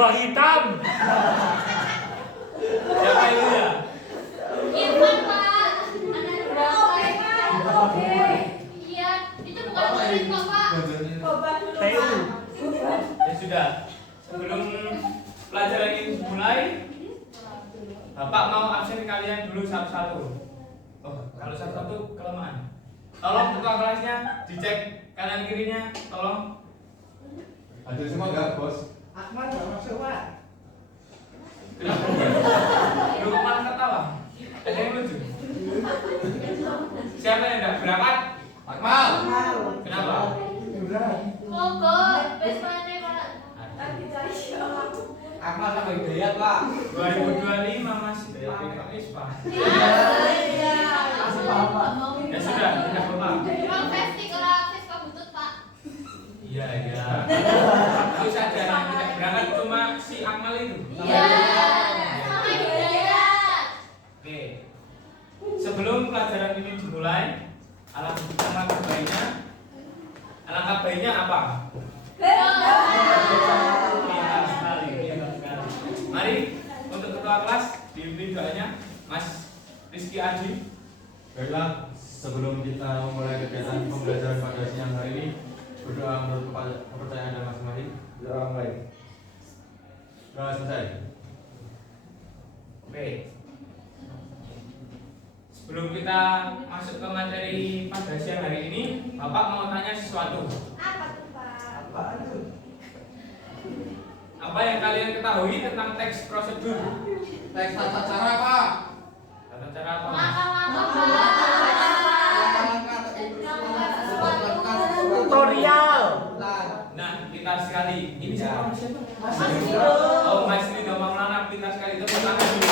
tambah hitam. Siapa itu ya? Irfan Pak. Anak berapa? Oke. Iya, itu bukan murid kok Pak. TU. Ya sudah. Sebelum pelajaran ini dimulai, Bapak mau absen kalian dulu satu-satu. Oh, kalau satu-satu kelemahan. Tolong ketua kelasnya dicek kanan kirinya, tolong. Ada semua enggak, Bos? Akmal nggak masuk, Pak. Kenapa? Lu malah ketawa. Ada yang lucu. Siapa yang enggak berangkat? Akmal. Kenapa? Mogok, Vespanya Pak. Akmal sama Hidayat, Pak. 2025 masih dari Ispa. Iya. Masih paham, Pak. Ya sudah, tidak apa-apa. Bang Festi kalau Vespa butut Pak. Iya, iya. Itu saja yang tidak berangkat cuma si Akmal itu. Iya. Sama Hidayat. Oke. Sebelum pelajaran ini dimulai, alangkah baiknya. Alangkah baiknya apa? Pintar sekali, pintar sekali. Mari untuk ketua kelas dipimpin doanya Mas Rizky Adi. Baiklah, sebelum kita memulai kegiatan pembelajaran pada siang hari ini, berdoa menurut kepercayaan Anda masing-masing. Doa mulai. Doa selesai. Oke. Sebelum kita masuk ke materi pada siang hari ini, Bapak mau tanya sesuatu. Apa tuh Pak? Apaan tuh? Apa yang kalian ketahui tentang teks prosedur? Teks tata cara, Pak. Tata cara apa? Langkah-langkah Pak. Tutorial. Nah, pintar sekali. Ini siapa? Mas siapa? Mas Ridho. Oh, Mas Ridho Maulana, pintar sekali. Tepuk tangan dulu.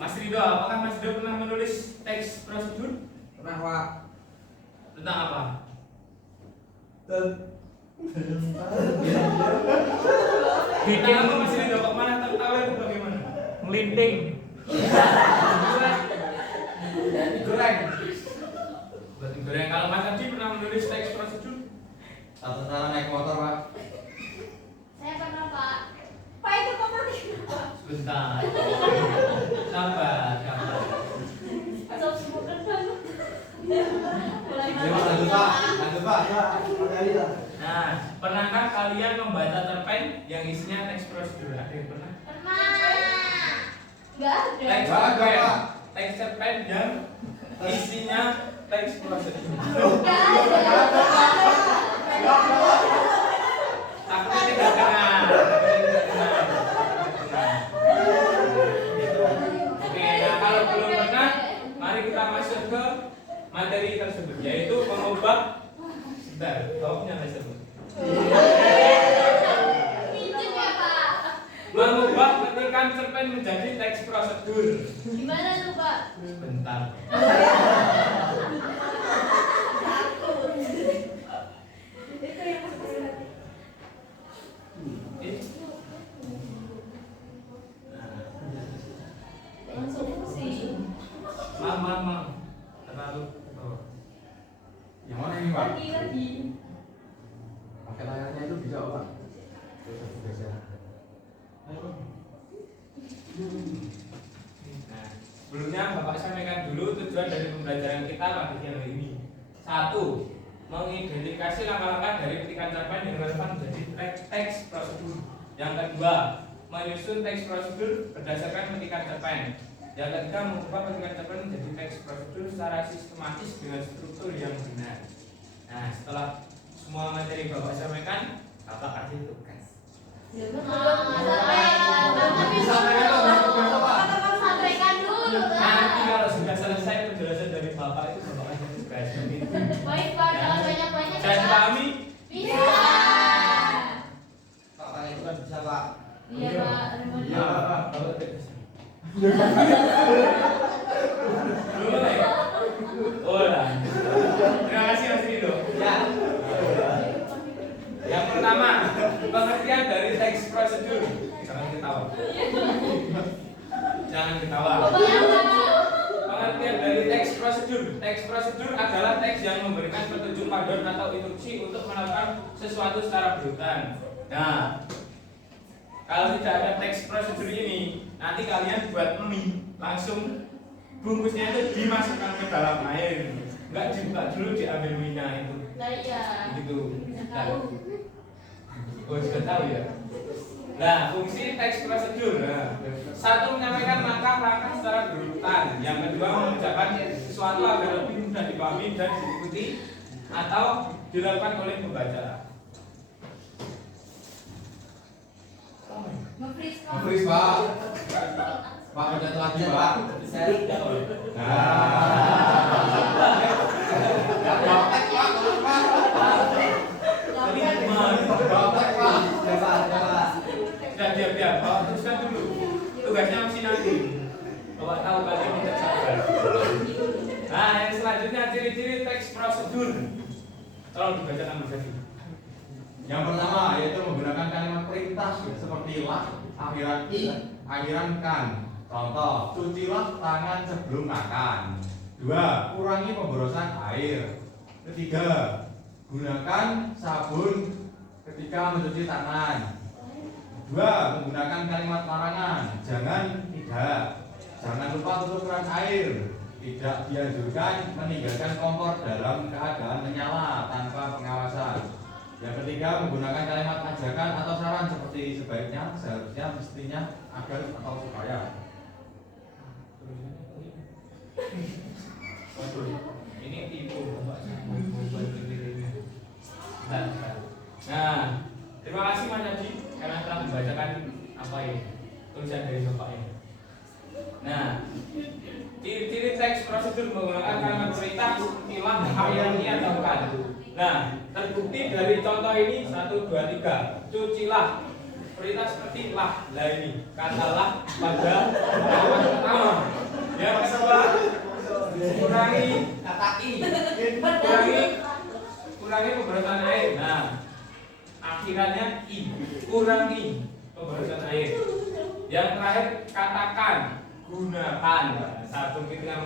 Mas Ridho, apakah Mas Ridho pernah menulis teks prosedur? Pernah, Pak. Tentang apa? Bikin Tentang apa Mas Ridho? Kok mana tertawa itu bagaimana? melinting. Goreng. Berarti goreng. Kalau Mas Adi pernah menulis teks prosedur? Tata cara naik motor, Pak. Saya pernah Pak. Pak itu kemana? Sebentar. Sabar, sabar. Sob bukan banget. Terima lanjut, Pak. Lanjut, Pak. Nah, pernahkah kalian membaca cerpen yang isinya teks prosedur? Ada yang pernah? Pernah. Enggak ada. Teks Enggak ada, cerpen. Pak. Teks cerpen yang isinya teks prosedur. Enggak ada. Takutnya tidak dengar. Oke, nah kalau belum pernah, mari kita masuk ke materi tersebut, yaitu mengubah. Sebentar, kau punya tersebut. Pinjam ya Pak. Mengubah ketikan cerpen menjadi teks prosedur. Gimana tuh Pak? Sebentar. Langsung pusing. Mam. Terlalu. Oh. Yang mana ini, Pak? Lagi. Pakai layarnya itu bisa, Pak. Geser. Nah, sebelumnya Bapak sampaikan dulu tujuan dari pembelajaran kita pada siang hari ini. 1. Mengidentifikasi langkah-langkah dari ketikan cerpen yang relevan menjadi teks prosedur. Yang kedua, menyusun teks prosedur berdasarkan ketikan cerpen. Yang ketiga, mengubah ketikan cerpen menjadi teks prosedur secara sistematis dengan struktur yang benar. Nah, setelah semua materi Bapak sampaikan, Bapak kasih tugas. Sampaikan dulu Nanti Pak. kalau sudah selesai penjelasan dari Bapak itu Bapak kasih tugas. Baik Pak, jangan banyak-banyak Saya ya Pak. dipahami? Bisa. Pak, paling itu kan bisa, Pak. Iya Pak. Iya, Pak. Bapak tugas. Mulai. Oh lah. Terima kasih Mas Rido. Ya. Yang pertama, pengertian dari teks prosedur. Jangan ketawa. Jangan ketawa. Pengertian dari teks prosedur. Teks prosedur adalah teks yang memberikan petunjuk panduan atau instruksi untuk melakukan sesuatu secara berurutan. Nah, kalau tidak ada teks prosedur ini, nanti kalian buat mie langsung bungkusnya itu dimasukkan ke dalam air, nggak dibuka dulu, diambil minyak itu. Nah iya. Gitu. Nggak Nah, tahu. oh sudah tahu ya. Nah, fungsi teks prosedur. Nah, satu, menyampaikan langkah-langkah secara berurutan. Yang kedua, mengucapkan sesuatu agar lebih mudah dipahami dan diikuti atau dilakukan oleh pembaca. Nge-freeze, Pak. Pak, ada lagi, Pak. Seri. Gaptek, Pak. Tapi Gaptek, Pak. sudah diam-diam. Bapak teruskan dulu. Tugasnya masih nanti. Bapak tahu kalian tidak sabar. Nah, yang selanjutnya ciri-ciri teks prosedur. Tolong dibacakan Mas Hadi. Yang pertama yaitu menggunakan kalimat perintah seperti lah, akhiran i, akhiran kan. Contoh, cucilah tangan sebelum makan. 2. Kurangi pemborosan air. 3. Gunakan sabun ketika mencuci tangan. 2. Menggunakan kalimat larangan. Jangan, tidak. Jangan lupa tutup keran air. Tidak dianjurkan meninggalkan kompor dalam keadaan menyala tanpa pengawasan. Yang ketiga, menggunakan kalimat ajakan atau saran seperti sebaiknya, seharusnya, mestinya, agar, atau supaya. Waduh, ini tipu Bapak. Nah, terima kasih Mas Hadi karena telah membacakan apa ini tulisan dari Bapak ini. Nah, ciri-ciri teks prosedur menggunakan kalimat perintah seperti lah, hayani atau kan. Nah, terbukti dari contoh ini 1, 2, 3. Cucilah. Perintah seperti lah ini. Katalah pada kalimat pertama. Yang kedua, kurangi kurangi pemborosan air. Nah, akhirannya i. Kurangi pemborosan air. Yang terakhir, katakan, gunakan sabun ketika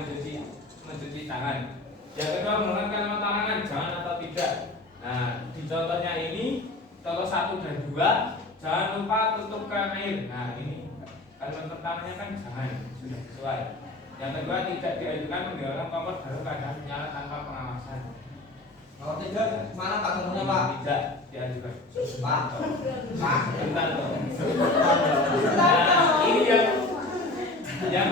mencuci tangan. Yang kedua, menggunakan kalimat larangan, jangan atau tidak. Nah, di contohnya ini, contoh 1 dan 2, jangan lupa tutup keran air. Nah, ini kalimat pertamanya kan jangan, sudah sesuai. Yang kedua, tidak diajukan meninggalkan kompor dalam keadaan menyala tanpa pengawasan. Kalau tiga, mana Pak contohnya Pak? Tidak diajukan. Pak. Bentar dong. Nah, ini yang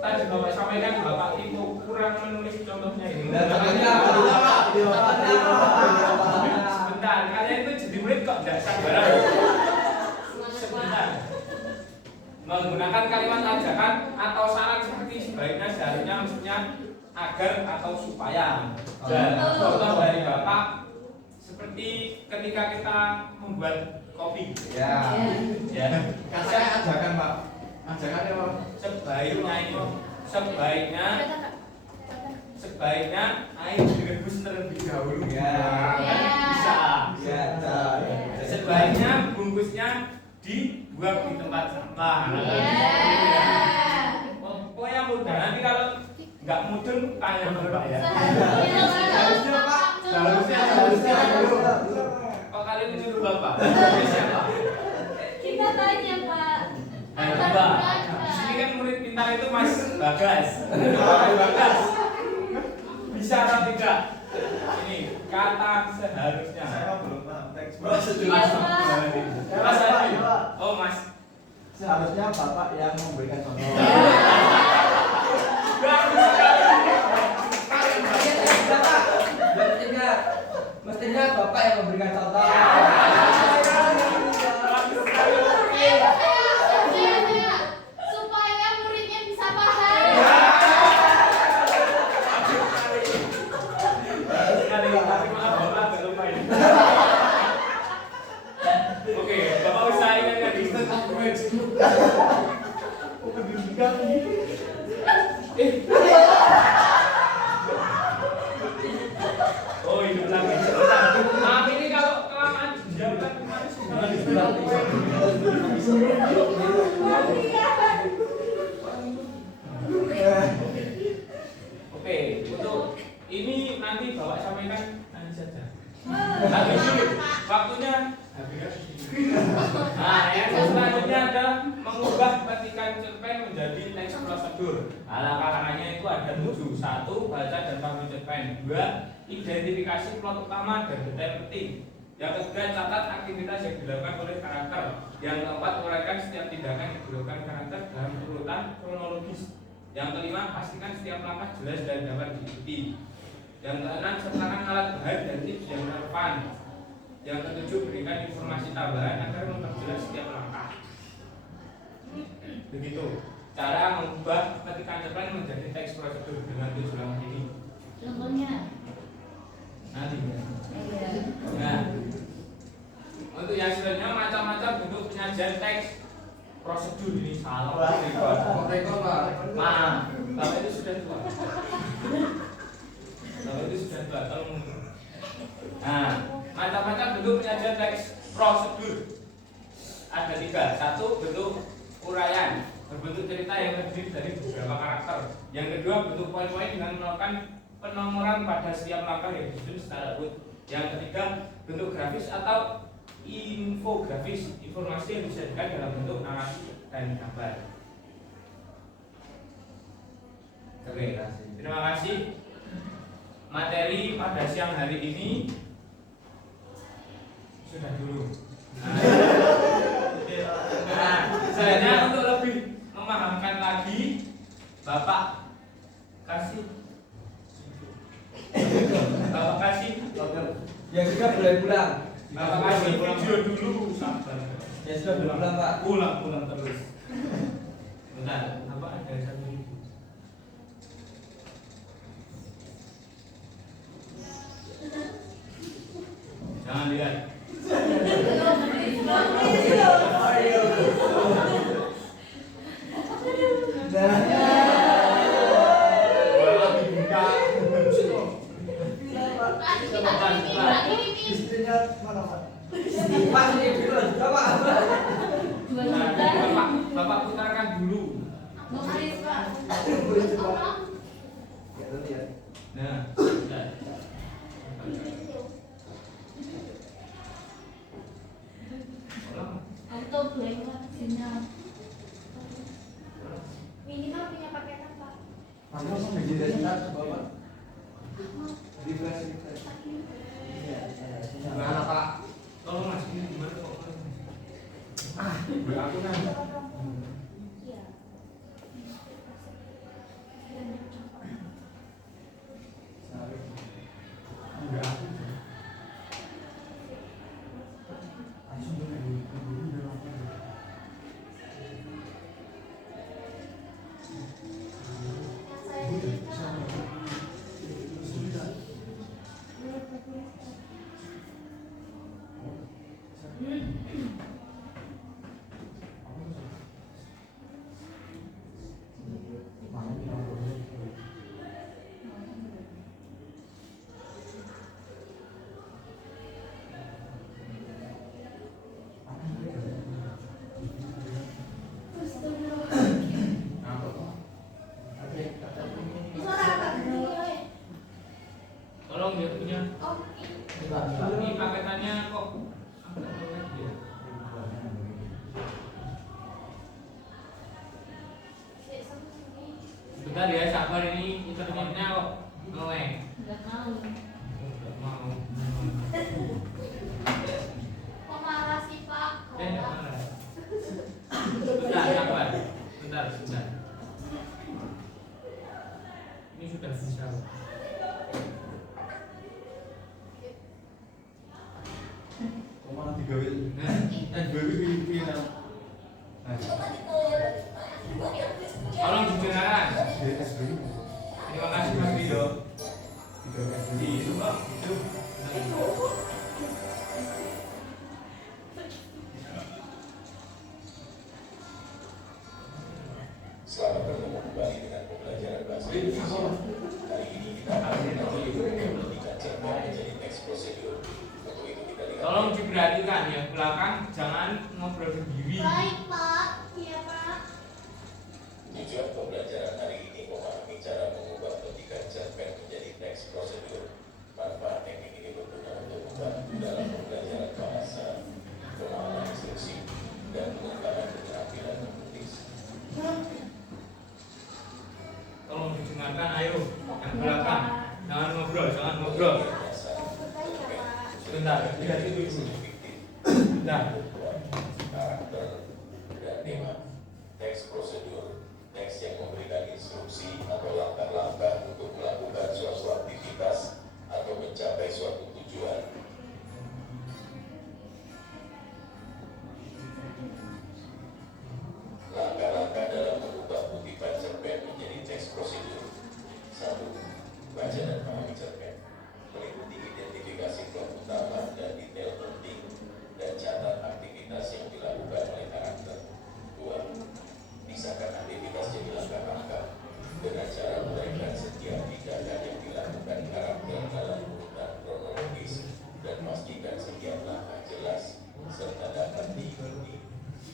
tadi Bapak sampaikan, Bapak itu kurang menulis contohnya ini. Sebentar, kalian itu jadi murid kok tidak sabaran. Sebentar. Menggunakan kalimat ajakan atau saran seperti sebaiknya, seharusnya, maksudnya, agar atau supaya. Dan contoh dari Bapak seperti ketika kita membuat kopi. Ya. Ya. Kasih ajakan, Pak. Ajakan ya, Pak. Sebaiknya air direbus terlebih dahulu. Ya. Bisa. Ya. Sebaiknya bungkusnya dibuang di tempat sampah. Pokoknya mudah. Nanti kalau nggak mudeng tanya sama Pak ya. Harusnya. Kok kalian menyuruh Bapak? Siapa? Kita tanya Pak. Coba. Di sini kan murid pintar itu Mas Bagas. Mas Bagas. Bisa atau tidak? Ini kata seharusnya. Saya belum paham teks prosedur. Mas Hadi. Oh Mas. Seharusnya Bapak yang memberikan contoh. Mestinya Bapak yang memberikan contoh. Supaya muridnya bisa paham. Oke, Bapak usaha ingat tadi. prosedur. Langkah-langkahnya itu ada 7. 1. Baca dan pahami cerpen. 2. Identifikasi plot utama dan detail penting. Yang ketiga, catat aktivitas yang dilakukan oleh karakter. Yang keempat, uraikan setiap tindakan yang dilakukan karakter dalam urutan kronologis. Yang kelima, pastikan setiap langkah jelas dan dapat diikuti. Yang keenam, sertakan alat bahan dan tips yang relevan. Yang ketujuh, berikan informasi tambahan agar memperjelas setiap langkah. Begitu cara mengubah ketikan cerpen menjadi teks prosedur dengan 7 langkah ini. Contohnya. Nanti. Iya. Nah, untuk yang selanjutnya macam-macam bentuk penyajian teks prosedur ini salah. Rekor Pak. Nah, Bapak itu sudah tua. Bapak itu sudah tua, tolong. Nah, macam-macam bentuk penyajian teks prosedur ada 3. 1. Bentuk uraian, berbentuk cerita yang terdiri dari beberapa karakter. Yang kedua, bentuk poin-poin dengan melakukan penomoran pada setiap langkah yang disusun secara urut. Yang ketiga, bentuk grafis atau infografis, informasi yang disajikan dalam bentuk narasi dan gambar. Oke, terima kasih. Materi pada siang hari ini sudah dulu. Nah, selanjutnya untuk lebih memahamkan lagi, Bapak kasih Yang sudah boleh pulang. Bapak kasih video dulu, sabar. Yang sudah boleh pulang Pak. Pulang terus. Bentar, apa ada satu video? Jangan lihat. Istrinya mana Pak? Pak ini dulu juga Pak. Nah, Bapak putarkan dulu. Ya nanti ya. Nah, sudah. Auto blank sinyal. Minimal punya paketan Pak. Kamu langsung dijadikan coba Pak. Refresh. Iya, sinyal. Mana Pak? Tolong Mas, ini gimana kok? Aku kan. Iya. Tolong dia punya. Oh, Ini paketannya kok. Bentar ya, sabar ini internetnya kok ngeleng. enggak mau. Nggak mau. Kok marah sih Pak? Nggak marah. Bentar, sabar. Bentar. Ini sudah bisa. Mana 3 wil? Nah, 2 wil pilih. tolong didengarkan. SBY. Terima kasih Mas Ridho. Itu Pak, itu. Selamat bertemu kembali dengan pembelajaran bahasa Indonesia. Hari ini kita akan menjadikan cerpen menjadi teks prosedur. Untuk itu kita lihat. Tolong diperhatikan ya, belakang jangan ngobrol sendiri. Baik Pak. Iya Pak. Tujuan pembelajaran hari ini memahami cara mengubah petikan cerpen menjadi teks prosedur. Manfaat teknik ini berguna untuk membantu dalam pembelajaran bahasa, pemahaman instruksi, dan pengembangan keterampilan menulis. next prosedur. 1. Baca dan pahami cerpen. Meliputi identifikasi plot utama dan detail penting dan catat aktivitas yang dilakukan oleh karakter. 2. Pisahkan aktivitas jadi langkah-langkah dengan cara menguraikan setiap tindakan yang dilakukan karakter dalam urutan kronologis dan pastikan setiap langkah jelas serta dapat diikuti.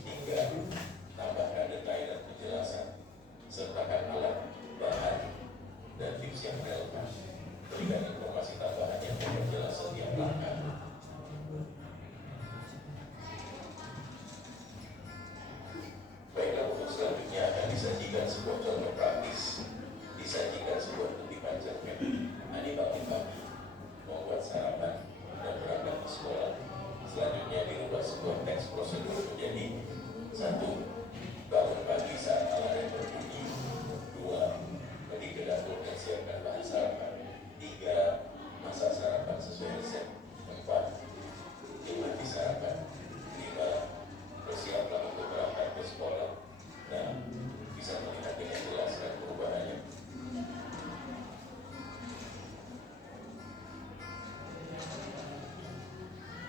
3. Tambahkan detail dan penjelasan. Sertakan alat, bahan, dan tips yang relevan. Berikan informasi tambahan yang memperjelas setiap langkah. Baiklah, untuk selanjutnya akan disajikan sebuah contoh praktis. Disajikan sebuah kutipan cerpen. Ani bangun-pagi, membuat sarapan, dan berangkat ke sekolah. Selanjutnya dirubah sebuah teks prosedur menjadi 1. Bangun pagi saat alarm berbunyi. 2. Pergi ke dapur dan siapkan bahan sarapan. 3. Masak sarapan sesuai resep. 4. Nikmati sarapan. 5. Bersiaplah untuk berangkat ke sekolah. 6. Bisa melihat dengan jelas dan perubahannya.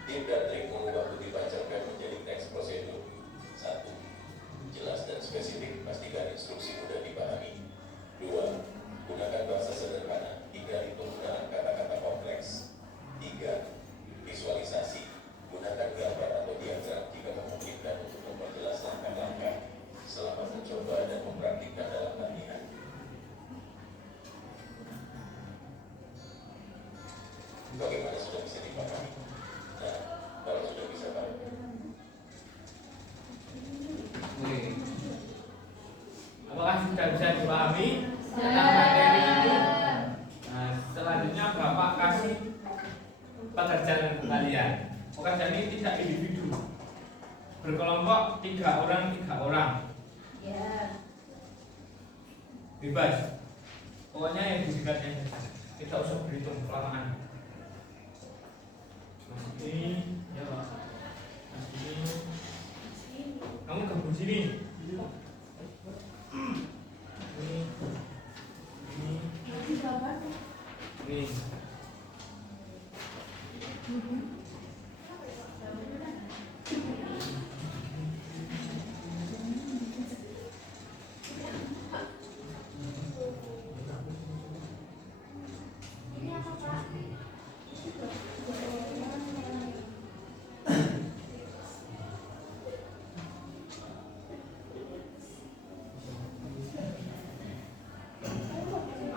Tim dan trik mengubah kutipan cerpen menjadi teks prosedur. 1. Jelas dan spesifik, pastikan instruksi mudah dipahami. 2. Gunakan bahasa sederhana, hindari penggunaan kata-kata kompleks. 3. Visualisasi, gunakan gambar atau diagram jika memungkinkan untuk memperjelas langkah-langkah. Selamat mencoba dan mempraktikkan dalam latihan. Bagaimana, sudah bisa dipahami? Nah, kalau sudah bisa pahami. Apakah sudah bisa dipahami tentang materi ini? Nah, selanjutnya Bapak kasih pekerjaan ke kalian. Pekerjaan ini tidak individu, berkelompok 3 orang. Bebas. Pokoknya yang didekatnya kita usah berhitung kelamaan. Mas ini, ya Pak. Mas ini, kamu gabung sini. Ini.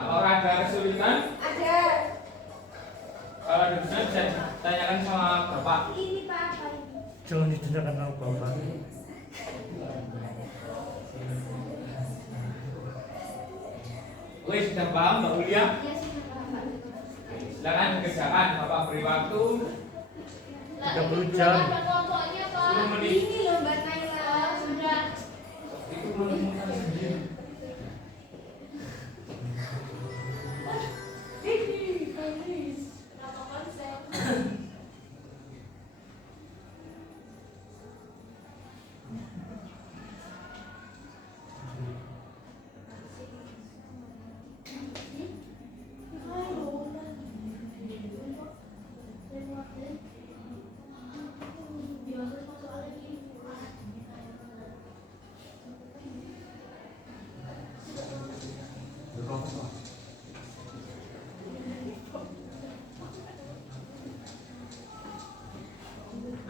Apakah ada kesulitan? Ada. Kalau ada kesulitan bisa tanyakan sama Bapak. Ini Pak. Jangan ditanyakan sama Bapak. Wih, sudah paham Mbak Ulia? Iya sudah Pak. Silakan dikerjakan, Bapak beri waktu 30 jam. Ada kelompoknya Pak. 10 menit. Ini loh Mbak Naila. Sudah. Itu menentukan sendiri. Kenapa konsep?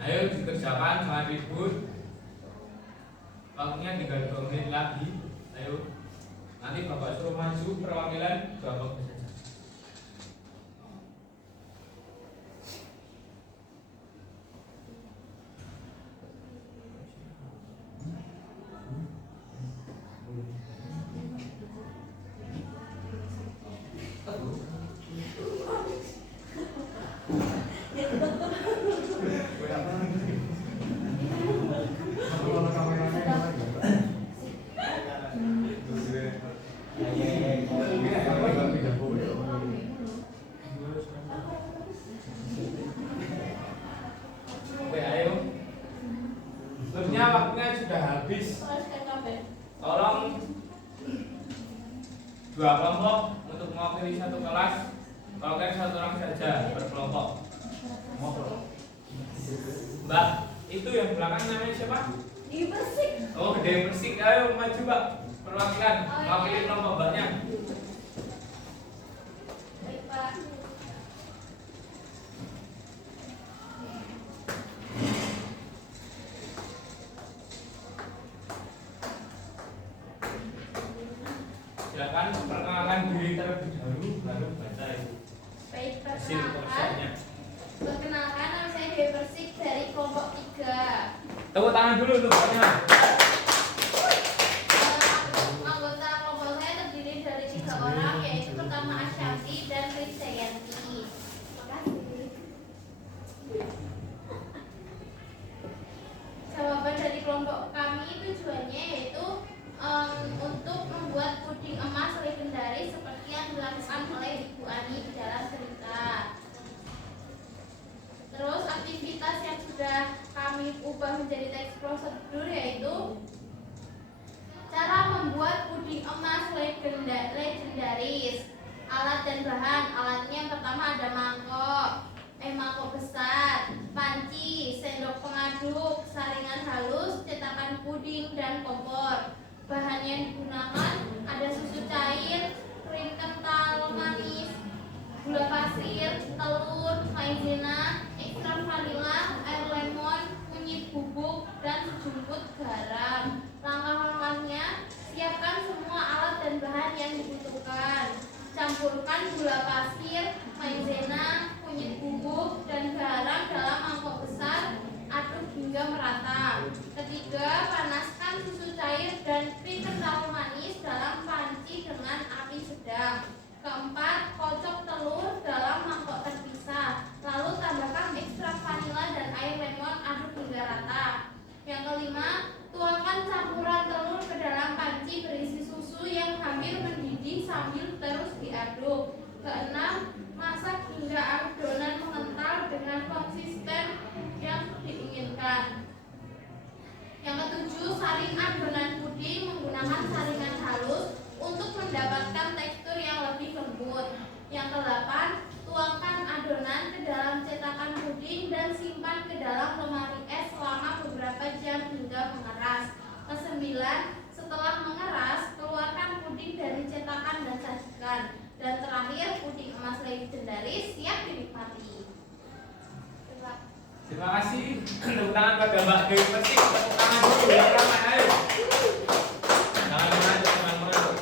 Ayo dikerjakan, jangan ribut. Waktunya tinggal 2 menit lagi. Ayo. Nanti Bapak suruh maju perwakilan Bapak saja. 2 kelompok untuk mewakili satu kelas. Kalau kan 1 orang saja per kelompok. Mbak, itu yang belakang namanya siapa? Di Persik. Oh, Gede Persik. Ayo maju, Mbak. Perwakilan, mewakili kelompok Mbaknya. Baik, Pak. Silakan perkenalkan diri terlebih dahulu, baru baca itu Baik, hasil perkenalkan. pemeriksanya. Perkenalkan, nama saya Dewi Persik dari kelompok 3. Tepuk tangan dulu untuk Mbaknya. Anggota kelompok saya terdiri dari 3 orang, yaitu pertama Ashanti dan Krisdayanti. Terima kasih. Jawaban dari kelompok kami tujuannya yaitu untuk membuat puding emas legendaris seperti yang dilakukan oleh Ibu Ani di dalam cerita. Terus aktivitas yang sudah kami ubah menjadi teks prosedur yaitu cara membuat puding emas legendaris. Alat dan bahan. Alatnya yang pertama ada mangkok besar, panci, sendok pengaduk, saringan halus, cetakan puding dan kompor. Bahan yang digunakan ada susu cair, krim kental manis, gula pasir, telur, maizena, ekstrak vanila, air lemon, kunyit bubuk, dan sejumput garam. Langkah-langkahnya, siapkan semua alat dan bahan yang dibutuhkan. Campurkan gula pasir, maizena, kunyit bubuk, dan garam dalam mangkok besar. Aduk hingga merata. Ketiga, panaskan susu cair dan krim kental manis dalam panci dengan api sedang. Keempat, kocok telur dalam mangkok terpisah. Lalu tambahkan ekstrak vanila dan air lemon, aduk hingga rata. Yang kelima, tuangkan campuran telur ke dalam panci berisi susu yang hampir mendidih sambil terus diaduk. Keenam, masak hingga adonan mengental dengan konsisten yang diinginkan. Yang ketujuh, saring adonan puding menggunakan saringan halus untuk mendapatkan tekstur yang lebih lembut. Yang kedelapan, tuangkan adonan ke dalam cetakan puding dan simpan ke dalam lemari es selama beberapa jam hingga mengeras. Kesembilan, setelah mengeras, keluarkan puding dari cetakan dan sajikan. Dan terakhir, puding emas legendaris siap dinikmati. Terima kasih. Tepuk tangan pada Mbak Dewi Persik. Tepuk tangan dulu ya, ramai ayo. Jangan mengajuk, jangan mengajuk.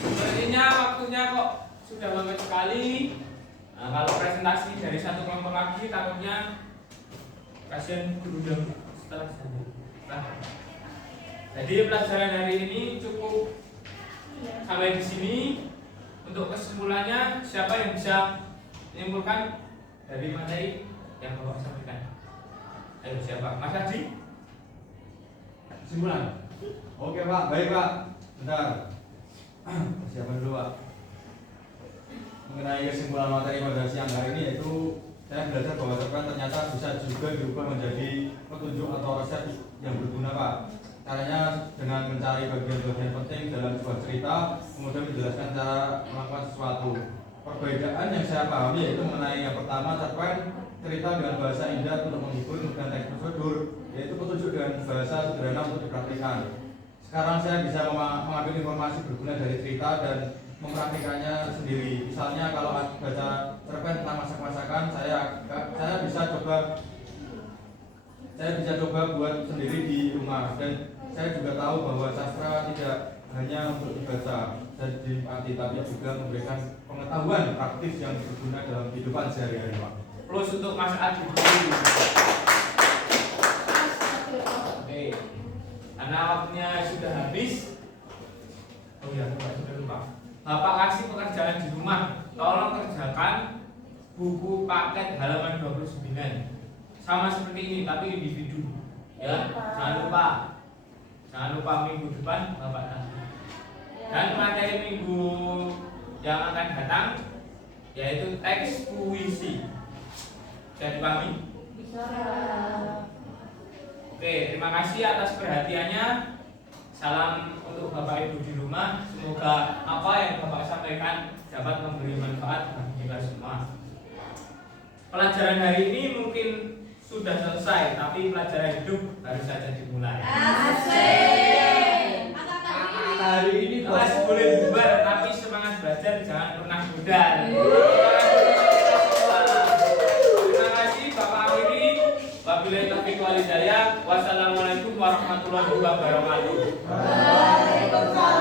Sepertinya waktunya kok sudah mepet sekali. Nah, kalau presentasi dari satu kelompok lagi, takutnya kasihan guru dan setelah sana. Nah, jadi pelajaran hari ini cukup sampai di sini. Untuk kesimpulannya, siapa yang bisa menyimpulkan dari materi yang Bapak sampaikan? Ayo siapa? Mas Adi? Kesimpulan. Oke Pak, baik Pak. Bentar. Persiapan dulu Pak. Mengenai kesimpulan materi pada siang hari ini yaitu saya belajar bahwa cerpen ternyata bisa juga dirubah menjadi petunjuk atau resep yang berguna Pak. Caranya dengan mencari bagian-bagian penting dalam sebuah cerita, kemudian menjelaskan cara melakukan sesuatu. Perbedaan yang saya pahami yaitu mengenai yang pertama, cerpen cerita dengan bahasa indah untuk menghibur, kemudian teks prosedur yaitu petunjuk dengan bahasa sederhana untuk dipraktikkan. Sekarang saya bisa mengambil informasi berguna dari cerita dan mempraktikannya sendiri. Misalnya kalau baca cerpen tentang masak-masakan, saya bisa coba buat sendiri di rumah. Dan saya juga tahu bahwa sastra tidak hanya untuk dibaca dan dinikmati, tapi juga memberikan pengetahuan praktis yang berguna dalam kehidupan sehari-hari Pak. Plus untuk Mas Adi. Oke. Karena waktunya sudah habis. Oh iya, Bapak sudah lupa. Bapak kasih pekerjaan di rumah. Tolong kerjakan buku paket halaman 29. Sama seperti ini tapi individu. Ya, jangan lupa minggu depan Bapak nanti. Dan materi minggu yang akan datang yaitu teks puisi. Bisa dipahami? Bisa. Oke, terima kasih atas perhatiannya. Salam untuk Bapak Ibu di rumah. Semoga apa yang Bapak sampaikan dapat memberi manfaat bagi kita semua. Pelajaran hari ini mungkin sudah selesai, tapi pelajaran hidup baru saja dimulai. Asik. Hari ini Kelas boleh bubar, tapi semangat belajar jangan pernah pudar. Terima kasih Bapak Amiri. Wabillahi taufiq wal hidayah. Wassalamualaikum warahmatullahi wabarakatuh. Waalaikumsalam.